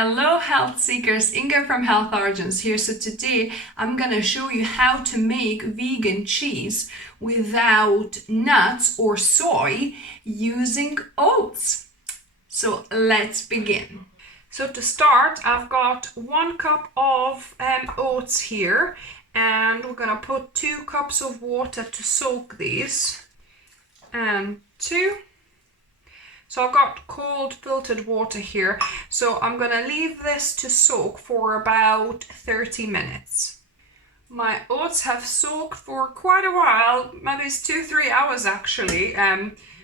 Hello health seekers, Inga from Health Origins here. So today I'm gonna show you how to make vegan cheese without nuts or soy using oats. So let's begin. So to start, I've got 1 cup of oats here, and we're gonna put 2 cups of water to soak these, and 2. So I've got cold filtered water here, so I'm gonna leave this to soak for about 30 minutes. My oats have soaked for quite a while, maybe it's 2-3 hours actually,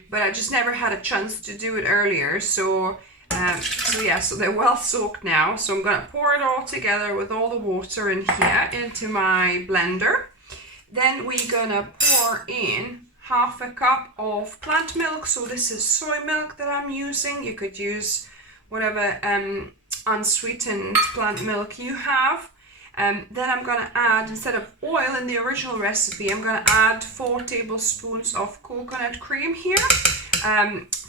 but I just never had a chance to do it earlier. So they're well soaked now. So I'm gonna pour it all together with all the water in here into my blender. Then we're gonna pour in 1/2 cup of plant milk. So this is soy milk that I'm using. You could use whatever unsweetened plant milk you have. Then I'm gonna add, instead of oil in the original recipe, I'm gonna add 4 tablespoons of coconut cream here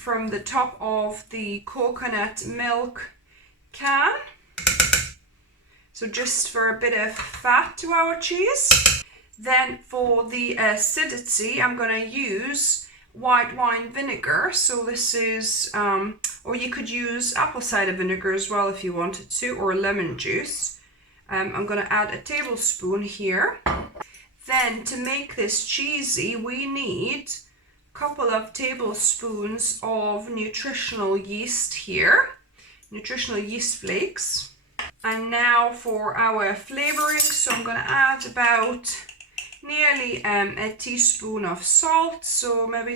from the top of the coconut milk can. So just for a bit of fat to our cheese. Then for the acidity, I'm going to use white wine vinegar. So this is, or you could use apple cider vinegar as well if you wanted to, or lemon juice. I'm going to add a tablespoon here. Then to make this cheesy, we need a couple of tablespoons of nutritional yeast here, nutritional yeast flakes. And now for our flavoring, so I'm going to add about nearly a teaspoon of salt, so maybe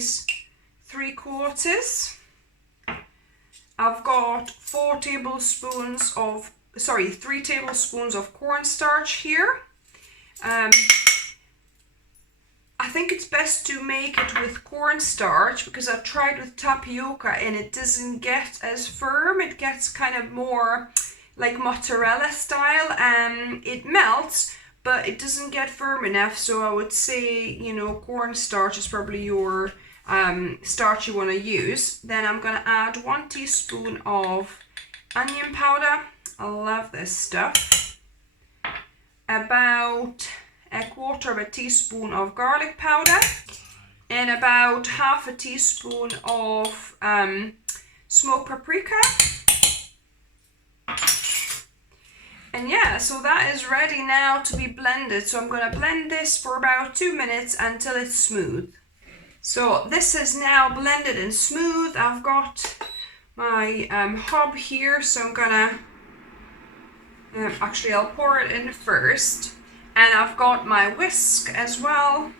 3/4. I've got 3 tablespoons of cornstarch here. I think it's best to make it with cornstarch because I've tried with tapioca and it doesn't get as firm. It gets kind of more like mozzarella style, and it melts, but it doesn't get firm enough. So I would say, cornstarch is probably your starch you want to use. Then I'm going to add 1 teaspoon of onion powder. I love this stuff. About 1/4 teaspoon of garlic powder. And about 1/2 teaspoon of smoked paprika. And yeah, so that is ready now to be blended. So I'm going to blend this for about 2 minutes until it's smooth. So this is now blended and smooth. I've got my hob here, so I'm gonna, actually I'll pour it in first. And I've got my whisk as well.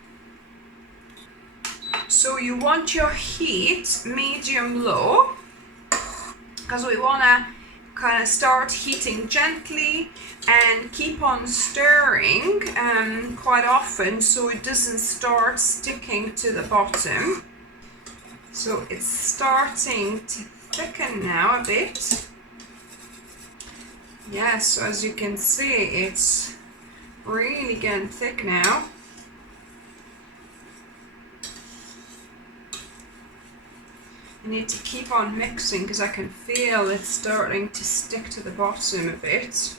So you want your heat medium-low, because we want to kind of start heating gently and keep on stirring quite often so it doesn't start sticking to the bottom. So it's starting to thicken now a bit. Yeah, so as you can see, it's really getting thick now. I need to keep on mixing because I can feel it starting to stick to the bottom a bit.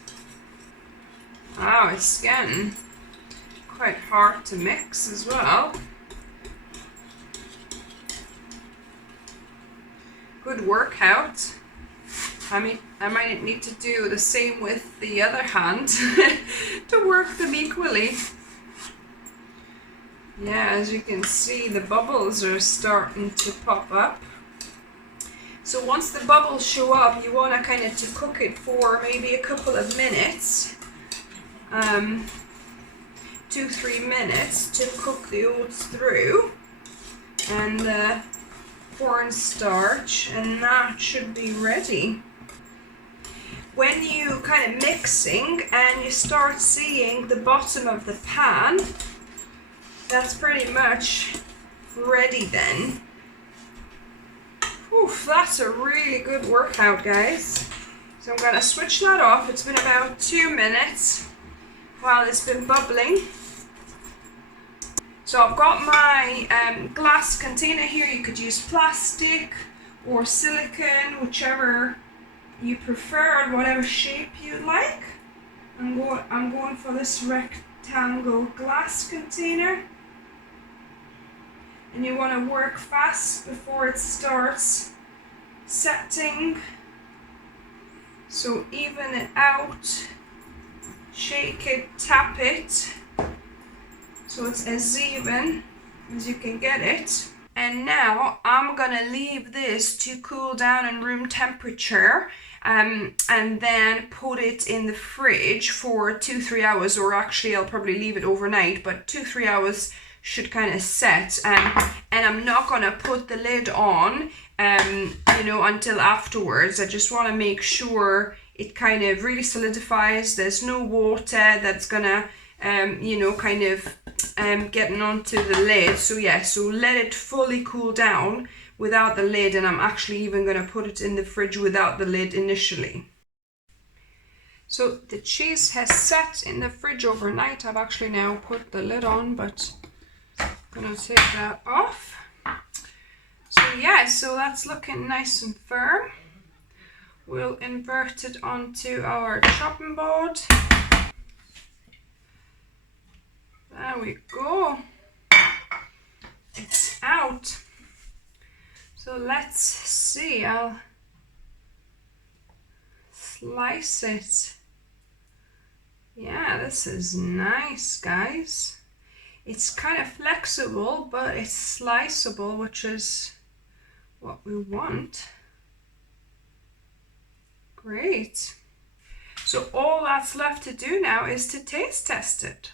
Oh, it's getting quite hard to mix as well. Good workout. I might need to do the same with the other hand to work them equally. Yeah, as you can see, the bubbles are starting to pop up. So once the bubbles show up, you want to kind of to cook it for maybe a couple of minutes, 2-3 minutes to cook the oats through and the cornstarch, and that should be ready. When you kind of mixing and you start seeing the bottom of the pan, that's pretty much ready then. Oof, that's a really good workout, guys. So I'm going to switch that off. It's been about 2 minutes while it's been bubbling. So I've got my glass container here. You could use plastic or silicone, whichever you prefer, whatever shape you like. I'm going for this rectangle glass container. And you want to work fast before it starts setting. So even it out, shake it, tap it, so it's as even as you can get it. And now I'm gonna leave this to cool down in room temperature, and then put it in the fridge for 2-3 hours, or actually I'll probably leave it overnight, but 2-3 hours should kind of set. And I'm not gonna put the lid on until afterwards. I just want to make sure it kind of really solidifies. There's no water that's gonna getting onto the lid. So yeah, so let it fully cool down without the lid, and I'm actually even going to put it in the fridge without the lid initially. So the cheese has sat in the fridge overnight. I've actually now put the lid on, but I'm going to take that off. So yeah, so that's looking nice and firm. We'll invert it onto our chopping board. There we go. It's out. So let's see, I'll slice it. Yeah, this is nice, guys. It's kind of flexible, but it's sliceable, which is what we want. Great. So all that's left to do now is to taste test it.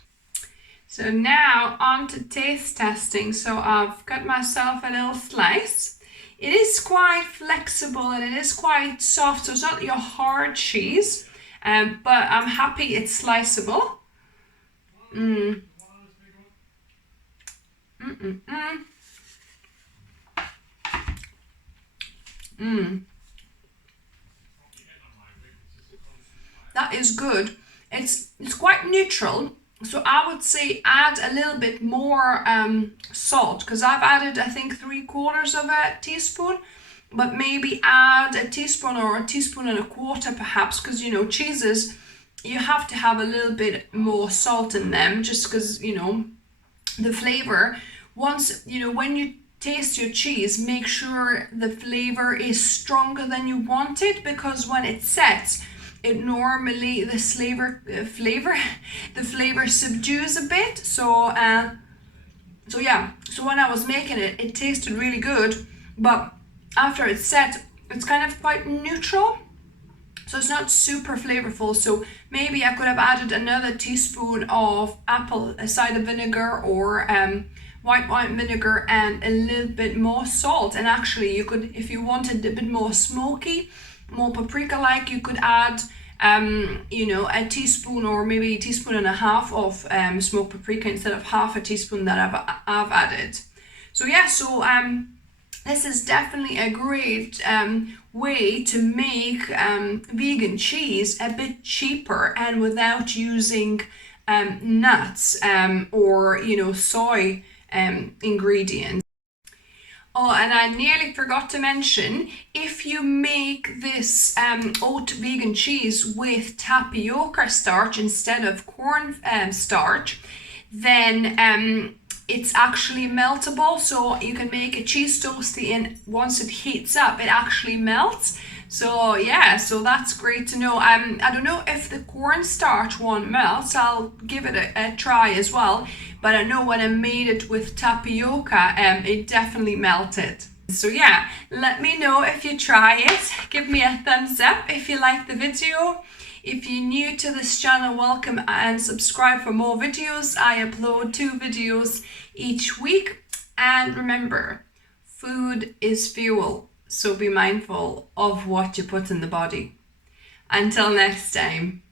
So now on to taste testing. So I've got myself a little slice. It is quite flexible and it is quite soft, so it's not your hard cheese, but I'm happy it's sliceable. That is good. It's quite neutral. So I would say add a little bit more salt, because I've added, I think, 3/4 of a teaspoon, but maybe add a teaspoon or a teaspoon and a quarter perhaps, because cheeses, you have to have a little bit more salt in them, just because the flavor. Once when you taste your cheese, make sure the flavor is stronger than you want it, because when it sets, it normally the flavor subdues a bit. So yeah, so when I was making it, it tasted really good, but after it's set, it's kind of quite neutral, so it's not super flavorful. So maybe I could have added another teaspoon of apple cider vinegar or white wine vinegar and a little bit more salt. And actually you could, if you wanted a bit more smoky, more paprika like, you could add a teaspoon or maybe a teaspoon and a half of smoked paprika instead of half a teaspoon that I've added. So yeah, so this is definitely a great way to make vegan cheese a bit cheaper and without using nuts or soy ingredients. Oh, and I nearly forgot to mention, if you make this oat vegan cheese with tapioca starch instead of corn starch, then it's actually meltable. So you can make a cheese toasty, and once it heats up, it actually melts. So yeah, so that's great to know. I don't know if the corn starch one melts. I'll give it a try as well. But I know when I made it with tapioca, it definitely melted. So yeah, let me know if you try it. Give me a thumbs up if you like the video. If you're new to this channel, welcome and subscribe for more videos. I upload 2 videos each week. And remember, food is fuel, so be mindful of what you put in the body. Until next time.